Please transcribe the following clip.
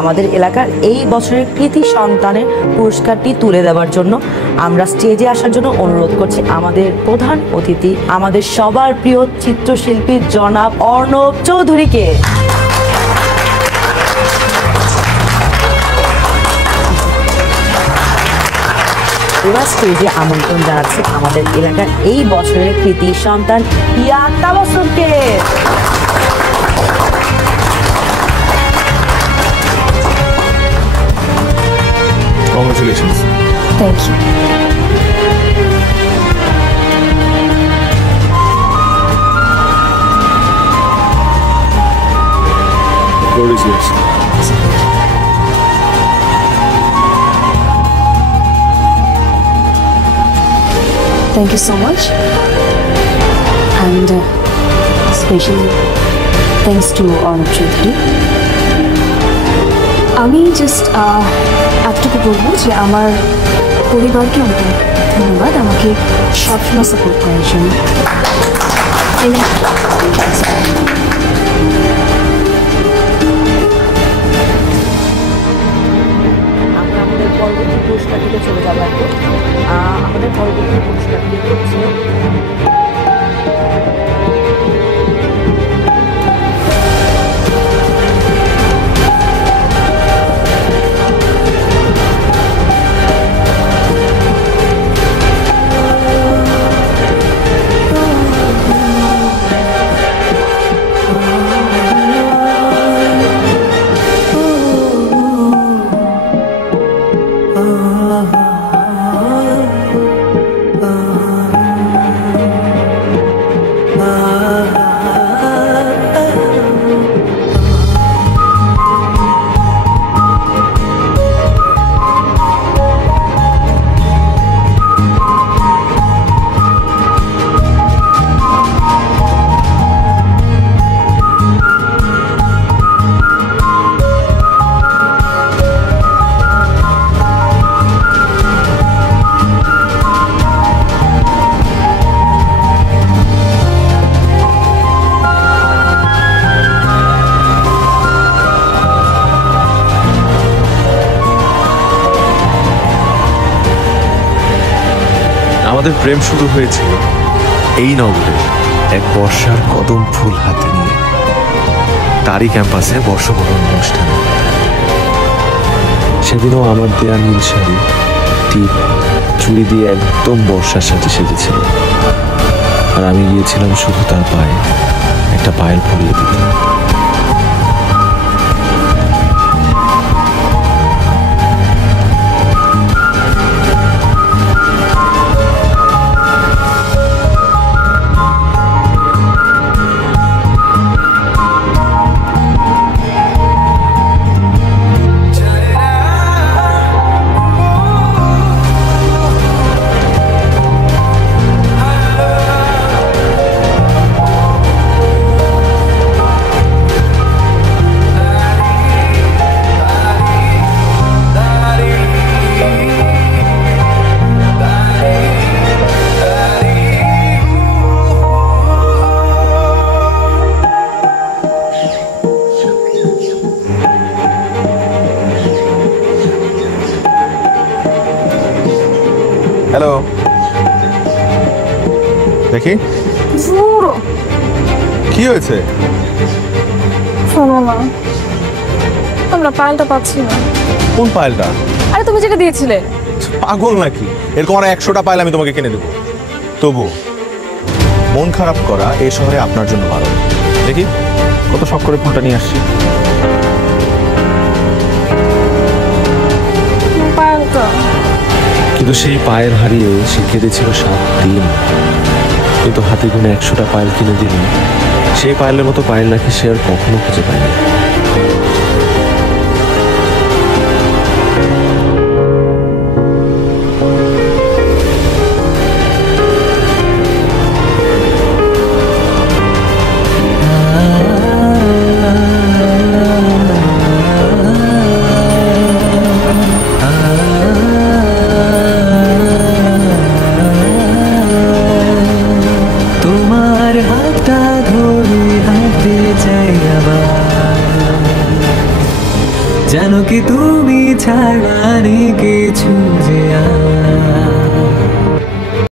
আমাদের এলাকার এই বছরের কৃতি সন্তানের পুরস্কারটি তুলে দেওয়ার জন্য আমরা স্টেজে আসার জন্য অনুরোধ করছি আমাদের প্রধান অতিথি, আমাদের সবার প্রিয় চিত্রশিল্পী জনাব অর্ণব চৌধুরীকে। এবার স্টেজে আমন্ত্রণ জানাচ্ছি আমাদের এলাকার এই বছরের কৃতি সন্তান ইয়া তাবাসসুমকে। Congratulations. Thank you. The floor is yours. Thank you so much. And special thanks to Arnab Chaudhary. আমি জাস্ট এতটুকু বলবো যে আমার পরিবারকে অনেক ধন্যবাদ আমাকে সবসময় সাপোর্ট করার জন্য। আমরা আমাদের পরবর্তী পুরস্কারটিতে চলে যাবো এখন। আমাদের পরবর্তী পুরস্কারটি হচ্ছে আমাদের প্রেম শুরু হয়েছিল এই নগরে এক বর্ষার কদম ফুল হাতে নিয়ে, তারই ক্যাম্পাসে বর্ষবরণ অনুষ্ঠানে। সেদিনও আমার দেয়া নীল শাড়ি টিপ চুড়ি দিয়ে একদম বর্ষার সাথে সেজেছিল, আর আমি গিয়েছিলাম শুধু তার পায়ে একটা পায়েল পরিয়ে দিতে। হ্যালো, দেখি কি হয়েছে? শোনো না, আমরা পায়েলটা পাচ্ছি না। কোন পায়েলটা? আরে তুমি যেটা দিয়েছিলে। পাগল নাকি? এরকম আর 100টা পায়েল আমি তোমাকে কিনে দেবো। তবু মন খারাপ করা এই শহরে আপনার জন্য ভালো। দেখি কত শখ করে ফুলটা নিয়ে আসছি। পায়েলটা কিন্তু সেই পায়েল হারিয়ে সে কেঁদেছিল 7 দিন। কিন্তু হাতে গুনে 100টা পায়েল কিনে দিল, সেই পায়েলের মতো পায়েল নাকি সে আর কখনো খুঁজে পায়নি। তোমার হাতটা ধরে হাঁটতে চাই আবার। জানো কি তুমি ছাড়া নেই কিছু